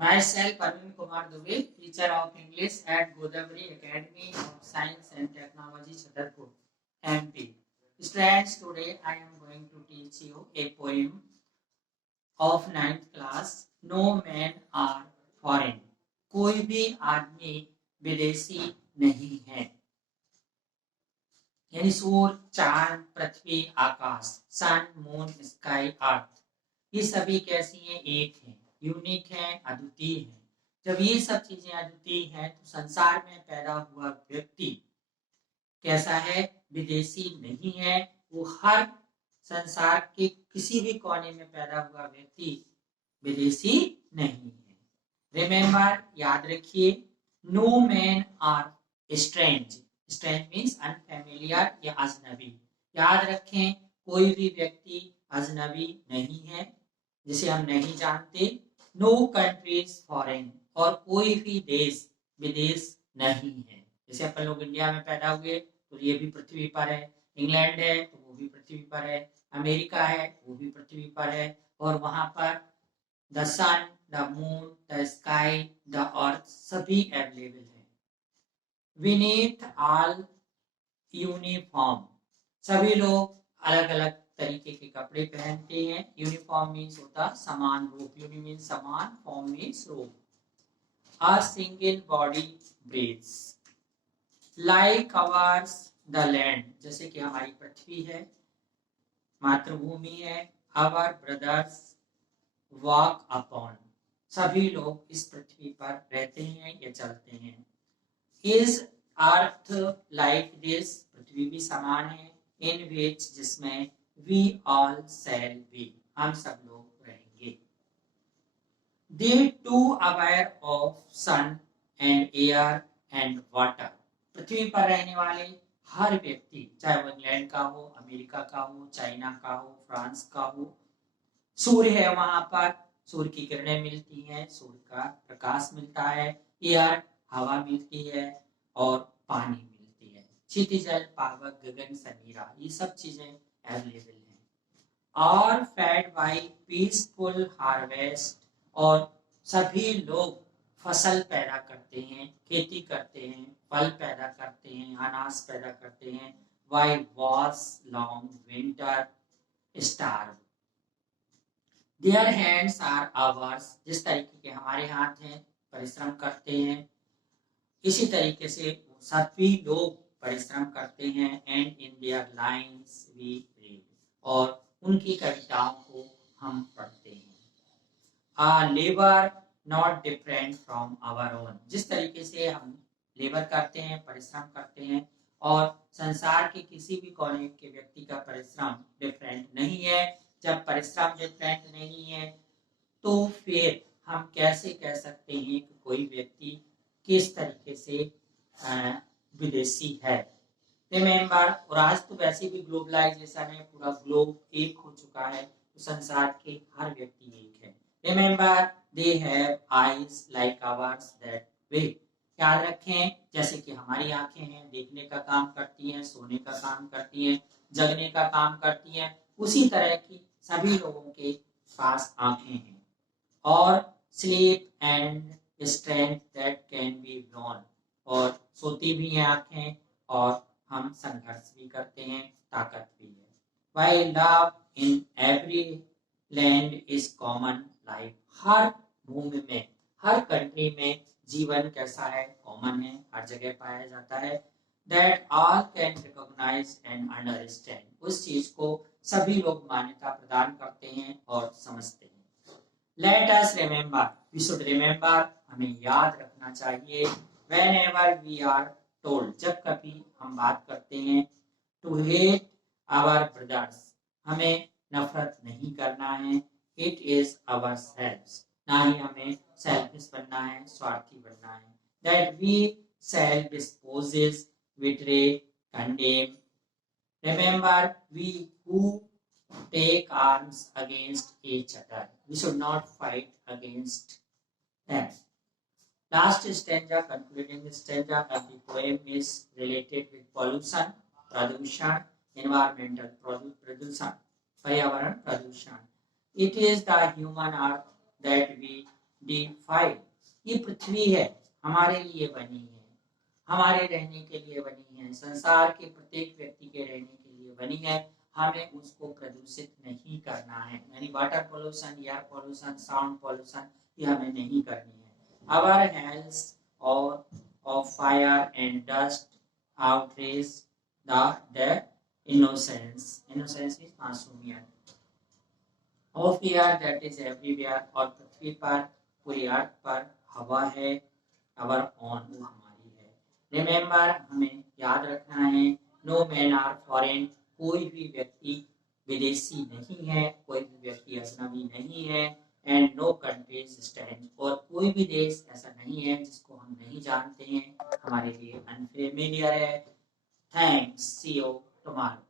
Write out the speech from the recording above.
Myself, Arvind Kumar Dubey, teacher of English at Godavari Academy of Science and Technology, Chhatarpur, MP. Students, today I am going to teach you a poem of 9th class. No men are foreign. कोई भी आदमी विदेशी नहीं है। यानी सूर्य, चांद, पृथ्वी, आकाश, सन, moon, sky, अर्थ, ये सभी कैसी हैं? एक हैं, यूनिक हैं, अद्वितीय हैं। जब ये सब चीजें अद्वितीय हैं तो संसार में पैदा हुआ व्यक्ति कैसा है? विदेशी नहीं है। वो हर संसार के किसी भी कोने में पैदा हुआ व्यक्ति विदेशी नहीं है। रिमेम्बर, याद रखिए, no man are strange. Strange means unfamiliar या अजनबी। याद रखें, कोई भी व्यक्ति अजनबी नहीं है जिसे हम नहीं जानते। नो कंट्रीज फॉरेन, और कोई भी देश विदेश नहीं है। जैसे अपन लोग इंडिया में पैदा हुए तो ये भी पृथ्वी पर है, इंग्लैंड है तो वो भी पृथ्वी पर है, अमेरिका है वो भी पृथ्वी पर है, और वहां पर the sun, the moon, the sky, the earth सभी अवेलेबल है। विनीथ ऑल यूनिफॉर्म, सभी लोग अलग अलग तरीके के कपड़े पहनते हैं। यूनिफॉर्म मीन्स होता समान रूप, यूनि मीन्स समान, फॉर्म मीन्स रूप। A single body breathes like ours the land, जैसे कि हमारी पृथ्वी है, मातृभूमि है। Our brothers walk upon, सभी लोग इस पृथ्वी पर रहते हैं या चलते हैं। Is earth like this, पृथ्वी भी समान है। In which, जिसमें we all shall be, हम सब लोग रहेंगे। They too aware of sun and air and water, पृथ्वी पर रहने वाले हर व्यक्ति, चाहे वो इंग्लैंड का हो, अमेरिका का हो, चाइना का हो, फ्रांस का हो, सूर्य है वहां पर, सूर्य की किरणें मिलती हैं, सूर्य का प्रकाश मिलता है। एयर, हवा मिलती है, और पानी मिलती है। क्षितिज जल, पावक, गगन, समीरा, ये सब चीजें अवेलेबल हैं। और फेड बाय पीसफुल हार्वेस्ट, और सभी लोग फसल पैदा करते हैं, खेती करते हैं, फल पैदा करते हैं, अनाज पैदा करते हैं। Why was long winter star, there hands are hours, जिस तरीके के हमारे हाथ हैं, परिश्रम करते हैं, इसी तरीके से सभी लोग परिश्रम करते हैं। And in their lines we read, और उनकी कविताओं को हम पढ़ते हैं। Uh labour not different from our own, जिस तरीके से हम लेबर करते हैं, परिश्रम करते हैं, और संसार के किसी भी कोने के व्यक्ति का परिश्रम डिफरेंट नहीं है। जब परिश्रम डिफरेंट नहीं है तो फिर हम कैसे कह सकते हैं कि कोई व्यक्ति किस तरीके से विदेशी है। रिमेम्बर, और आज तो वैसे भी ग्लोबलाइजेशन है, पूरा ग्लोब एक हो चुका है, तो संसार के हर व्यक्ति एक है। Remember, they have eyes like ours that way, याद रखें, जैसे कि हमारी आंखें हैं, देखने का काम करती हैं, सोने का काम करती हैं, जगने का काम करती हैं, उसी तरह की सभी लोगों के पास आंखें हैं। और sleep and strength that can be non, और सोती भी हैं आंखें, और हम संघर्ष भी करते हैं, ताकत भी है। Why love in every land is common life, हर भूमि में, हर कंट्री में जीवन कैसा है? कॉमन है, हर जगह पाया जाता है। That all can recognise and understand, उस चीज को सभी लोग मान्यता प्रदान करते हैं और समझते हैं। Let us remember, we should remember, हमें याद रखना चाहिए। Whenever we are told, जब कभी हम बात करते हैं, to hate our brothers, हमें नफरत नहीं करना है। It is ourselves, ना ही हमें selfish बनना है, स्वार्थी बनना है। That we shall dispose, betray, condemn. Remember, we who take arms against each other, we should not fight against them. Last stanza, concluding stanza of the poem is related with pollution, pradushan, environmental pradushan, Payavaran pradushan. It is the human earth that we D5 ये पृथ्वी है, हमारे लिए बनी है, हमारे रहने के लिए बनी है, संसार के प्रत्येक व्यक्ति के रहने के लिए बनी है। हमें उसको प्रदूषित नहीं करना है, यानी water pollution, air pollution, sound pollution ये हमें नहीं करनी है। आवर हेल्थ और of fire and dust outrage the innocence is मासूमियत of air that is everywhere और पृथ्वी पर पूरी अर्थ पर हवा है, our own वो हमारी है। रिमेम्बर हमें याद रखना है, नो मैन आर फॉरेन कोई भी व्यक्ति विदेशी नहीं है, कोई भी व्यक्ति अजनबी नहीं है, एंड नो कंट्रीज स्टैंड और कोई भी देश ऐसा नहीं है जिसको हम नहीं जानते हैं, हमारे लिए अनफेमिलियर है। Thanks, see you tomorrow.